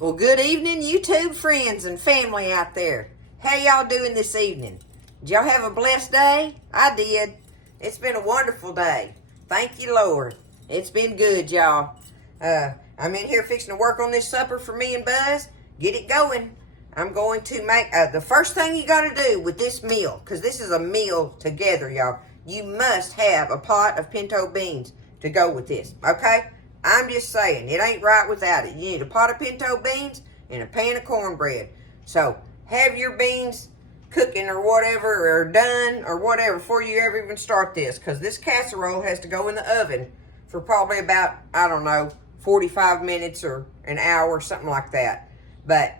Well, good evening, YouTube friends and family out there. How y'all doing this evening? Did y'all have a blessed day? I did. It's been a wonderful day. Thank you, Lord. It's been good, y'all. I'm in here fixing to work on this supper for me and Buzz. Get it going. I'm going to make, the first thing you got to do with this meal, because this is a meal together, y'all. You must have a pot of pinto beans to go with this, okay? I'm just saying, it ain't right without it. You need a pot of pinto beans and a pan of cornbread. So, have your beans cooking or whatever, or done, or whatever, before you ever even start this. Because this casserole has to go in the oven for probably about, I don't know, 45 minutes or an hour or something like that. But,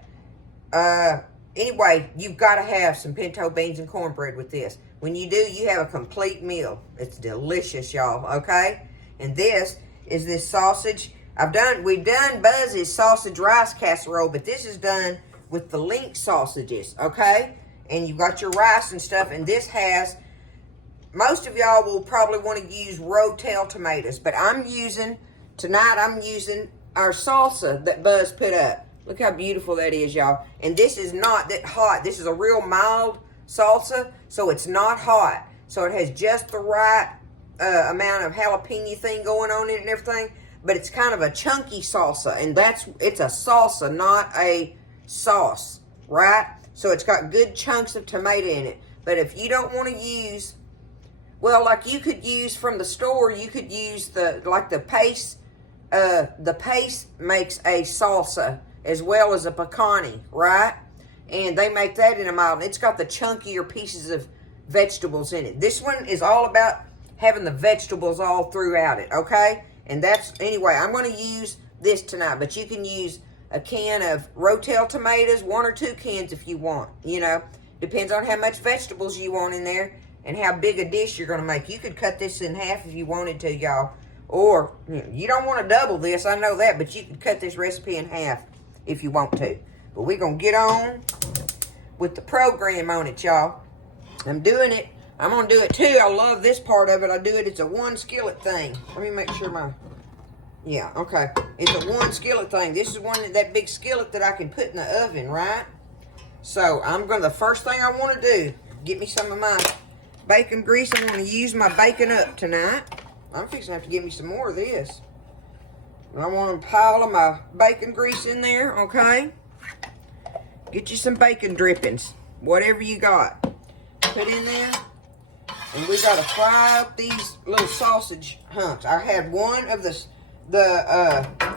anyway, you've got to have some pinto beans and cornbread with this. When you do, you have a complete meal. It's delicious, y'all, okay? And this is this sausage. We've done Buzz's sausage rice casserole, but this is done with the link sausages, okay? And you've got your rice and stuff, and this has, most of y'all will probably want to use Rotel tomatoes, but tonight I'm using our salsa that Buzz put up. Look how beautiful that is, y'all. And this is not that hot. This is a real mild salsa, so it's not hot. So it has just the right amount of jalapeno thing going on in it and everything, but it's kind of a chunky salsa, and it's a salsa, not a sauce, right? So it's got good chunks of tomato in it. But if you don't want to use, well, like you could use from the store, you could use the paste. The paste makes a salsa as well as a picante, right? And they make that in a mild. It's got the chunkier pieces of vegetables in it. This one is all about having the vegetables all throughout it, okay? And anyway, I'm going to use this tonight, but you can use a can of Rotel tomatoes, 1 or 2 cans if you want, you know. Depends on how much vegetables you want in there and how big a dish you're going to make. You could cut this in half if you wanted to, y'all. Or, you don't want to double this, I know that, but you could cut this recipe in half if you want to. But we're going to get on with the program on it, y'all. I'm doing it. I'm going to do it too. I love this part of it. I do it. It's a 1 skillet thing. Let me make sure yeah, okay. It's a 1 skillet thing. This is that big skillet that I can put in the oven, right? So, the first thing I want to do, get me some of my bacon grease. I'm going to use my bacon up tonight. I'm fixing to have to get me some more of this. I want a pile of my bacon grease in there, okay? Get you some bacon drippings, whatever you got. Put in there. And we got to fry up these little sausage hunks. I had one of the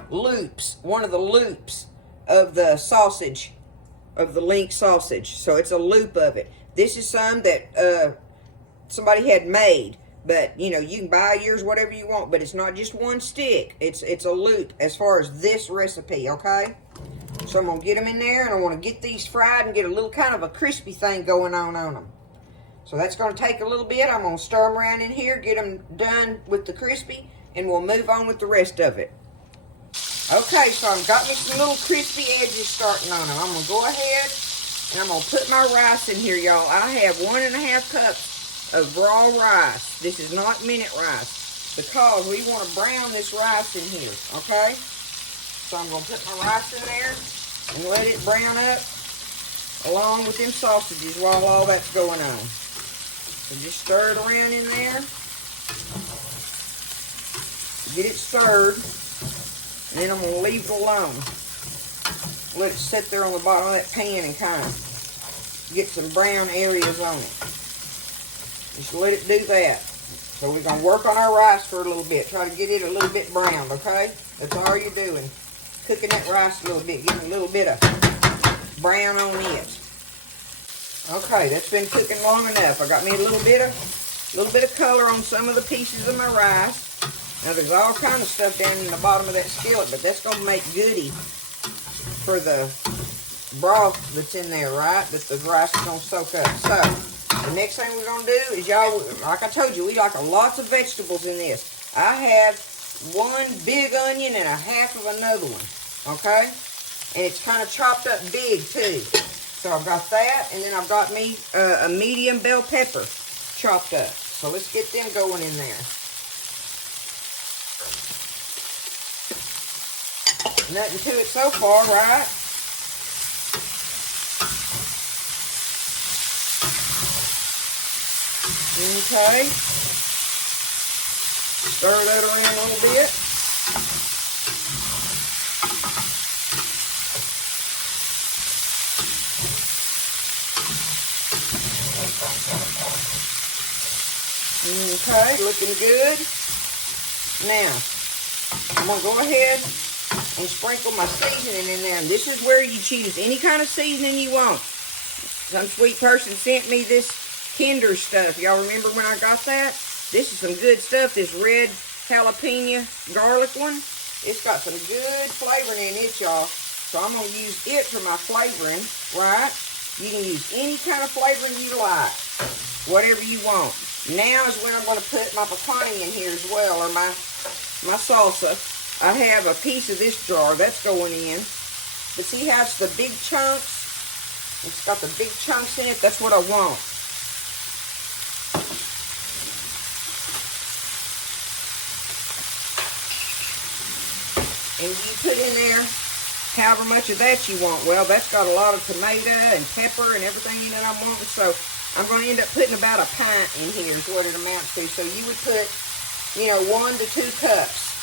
loops of the sausage, of the link sausage. So it's a loop of it. This is some that somebody had made. But, you know, you can buy yours whatever you want. But it's not just 1 stick. It's a loop as far as this recipe, okay? So I'm going to get them in there. And I want to get these fried and get a little kind of a crispy thing going on them. So that's going to take a little bit. I'm going to stir them around in here, get them done with the crispy, and we'll move on with the rest of it. Okay, so I've got me some little crispy edges starting on them. I'm going to go ahead and I'm going to put my rice in here, y'all. I have 1.5 cups of raw rice. This is not minute rice because we want to brown this rice in here, okay? So I'm going to put my rice in there and let it brown up along with them sausages while all that's going on. So just stir it around in there. Get it stirred. And then I'm going to leave it alone. Let it sit there on the bottom of that pan and kind of get some brown areas on it. Just let it do that. So we're going to work on our rice for a little bit. Try to get it a little bit browned, okay? That's all you're doing. Cooking that rice a little bit. Getting a little bit of brown on it. Okay, that's been cooking long enough. I got me a little bit of color on some of the pieces of my rice. Now there's all kind of stuff down in the bottom of that skillet, but that's going to make goody for the broth that's in there, right? That the rice is going to soak up. So the next thing we're going to do is, y'all, like I told you, we like lots of vegetables in this. I have 1 big onion and 1/2 of another one, okay? And it's kind of chopped up big too. So I've got that, and then I've got me a medium bell pepper chopped up. So let's get them going in there. Nothing to it so far, right? Okay. Stir that around a little bit. Okay, looking good. Now, I'm going to go ahead and sprinkle my seasoning in there. And this is where you choose any kind of seasoning you want. Some sweet person sent me this Kinder stuff. Y'all remember when I got that? This is some good stuff, this red jalapeno garlic one. It's got some good flavoring in it, y'all. So I'm going to use it for my flavoring, right? You can use any kind of flavoring you like, whatever you want. Now is when I'm going to put my picante in here as well, or my salsa. I have a piece of this jar that's going in. But see how it's the big chunks? It's got the big chunks in it. That's what I want. And you put in there however much of that you want. Well, that's got a lot of tomato and pepper and everything in it I'm wanting. So I'm going to end up putting about a pint in here is what it amounts to. So you would put, 1 to 2 cups,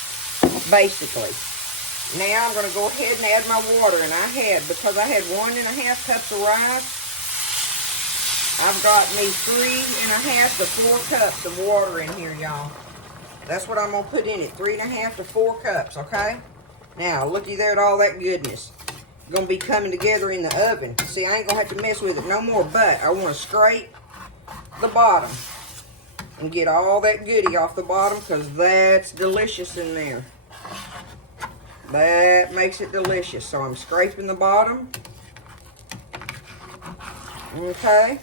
basically. Now I'm going to go ahead and add my water. And because I had 1.5 cups of rice, I've got me 3.5 to 4 cups of water in here, y'all. That's what I'm going to put in it, 3.5 to 4 cups, okay? Now, looky there at all that goodness. It's going to be coming together in the oven. See, I ain't going to have to mess with it no more, but I want to scrape the bottom and get all that goodie off the bottom because that's delicious in there. That makes it delicious. So I'm scraping the bottom. Okay.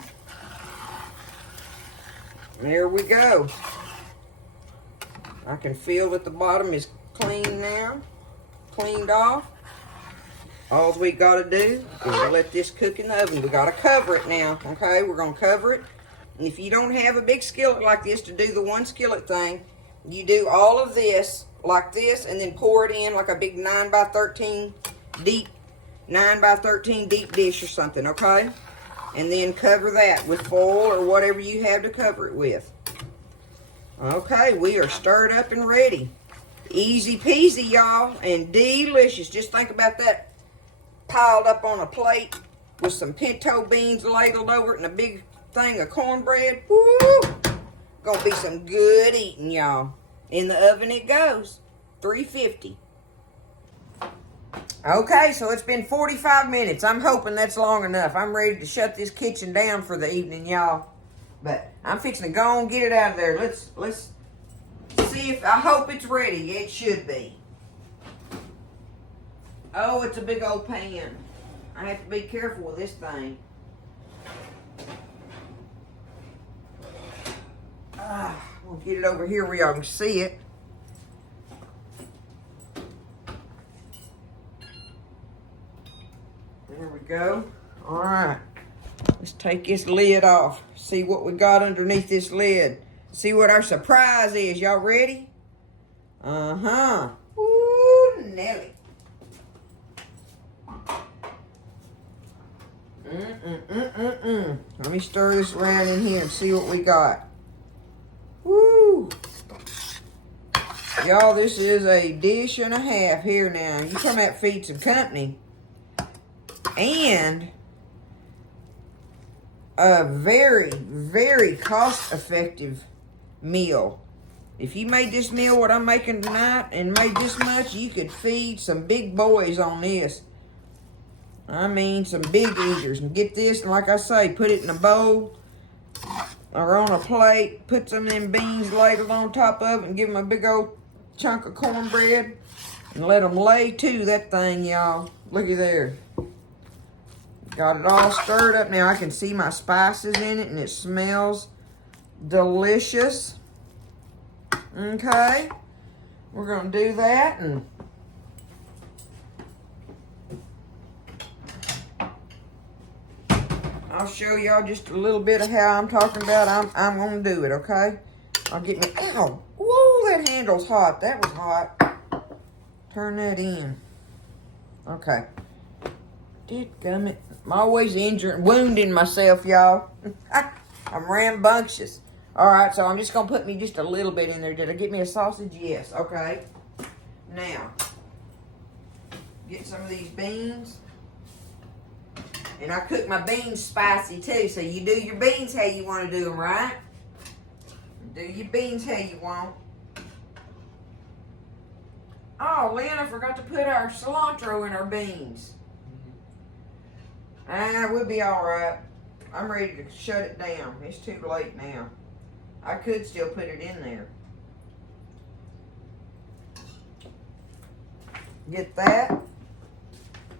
There we go. I can feel that the bottom is clean now. Cleaned off. All we got to do is let this cook in the oven. We got to cover it now. Okay, we're going to cover it. And if you don't have a big skillet like this to do the one skillet thing, you do all of this like this and then pour it in like a big 9 by 13 deep dish or something, okay? And then cover that with foil or whatever you have to cover it with. Okay, we are stirred up and ready. Easy peasy, y'all, and delicious. Just think about that piled up on a plate with some pinto beans ladled over it and a big thing of cornbread. Woo! Gonna be some good eating, y'all. In the oven it goes. 350. Okay, so it's been 45 minutes. I'm hoping that's long enough. I'm ready to shut this kitchen down for the evening, y'all. But I'm fixing to go and get it out of there. Let's see if, I hope it's ready. It should be. Oh, it's a big old pan. I have to be careful with this thing. We'll get it over here where y'all can see it. There we go. All right. Let's take this lid off. See what we got underneath this lid. See what our surprise is. Y'all ready? Uh-huh. Ooh, Nelly. Let me stir this around in here and see what we got. Woo! Y'all, this is a dish and a half here now. You come out feed some company. And a very, very cost-effective meal. If you made this meal what I'm making tonight and made this much, you could feed some big boys on this. I mean, some big eaters. And get this, and like I say, put it in a bowl or on a plate. Put some of them beans ladled on top of it and give them a big old chunk of cornbread. And let them lay to that thing, y'all. Looky there. Got it all stirred up. Now I can see my spices in it and it smells delicious. Okay. We're going to do that and I'll show y'all just a little bit of how I'm talking about. I'm going to do it, okay? I'll get me, ow, woo, that handle's hot. That was hot. Turn that in. Okay. Dadgummit. I'm always wounding myself, y'all. I'm rambunctious. All right, so I'm just going to put me just a little bit in there. Did I get me a sausage? Yes. Okay. Now, get some of these beans. And I cook my beans spicy too, so you do your beans how you want to do them, right? Do your beans how you want. Oh, Lynn, I forgot to put our cilantro in our beans. We'll be all right. I'm ready to shut it down. It's too late now. I could still put it in there. Get that.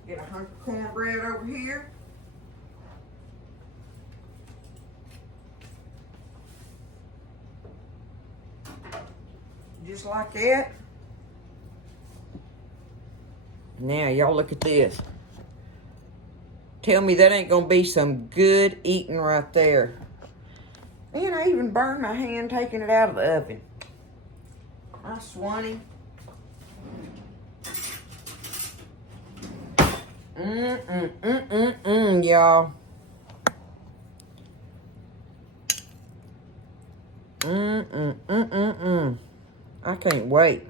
Get a hunk of cornbread over here. Just like that. Now, y'all look at this. Tell me that ain't gonna be some good eating right there. And I even burned my hand taking it out of the oven. I swanny. Y'all. I can't wait.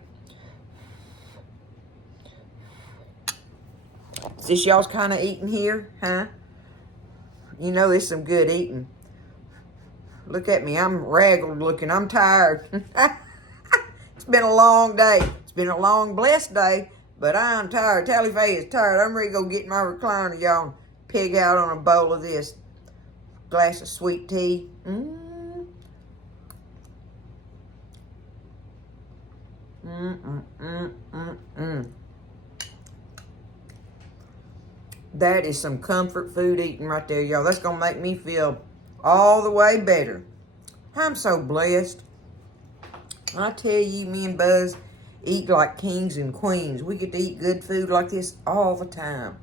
Is this y'all's kind of eating here, huh? You know there's some good eating. Look at me, I'm ragged looking, I'm tired. It's been a long day. It's been a long, blessed day, but I'm tired. Tally-Faye is tired. I'm ready to go get in my recliner, y'all, and pig out on a bowl of this. Glass of sweet tea. That is some comfort food eating right there, y'all. That's going to make me feel all the way better. I'm so blessed. I tell you, me and Buzz eat like kings and queens. We get to eat good food like this all the time.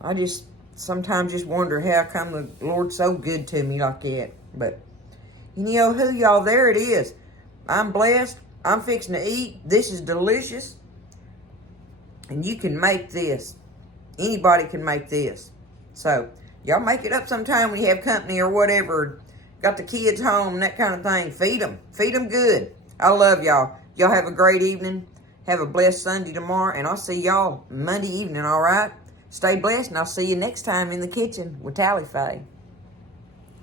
I just sometimes just wonder how come the Lord's so good to me like that. But, you know who, y'all? There it is. I'm blessed. I'm fixing to eat. This is delicious. And you can make this. Anybody can make this. So, y'all make it up sometime when you have company or whatever. Got the kids home, that kind of thing. Feed them. Feed them good. I love y'all. Y'all have a great evening. Have a blessed Sunday tomorrow. And I'll see y'all Monday evening, all right? Stay blessed, and I'll see you next time in the kitchen with Tally-Faye.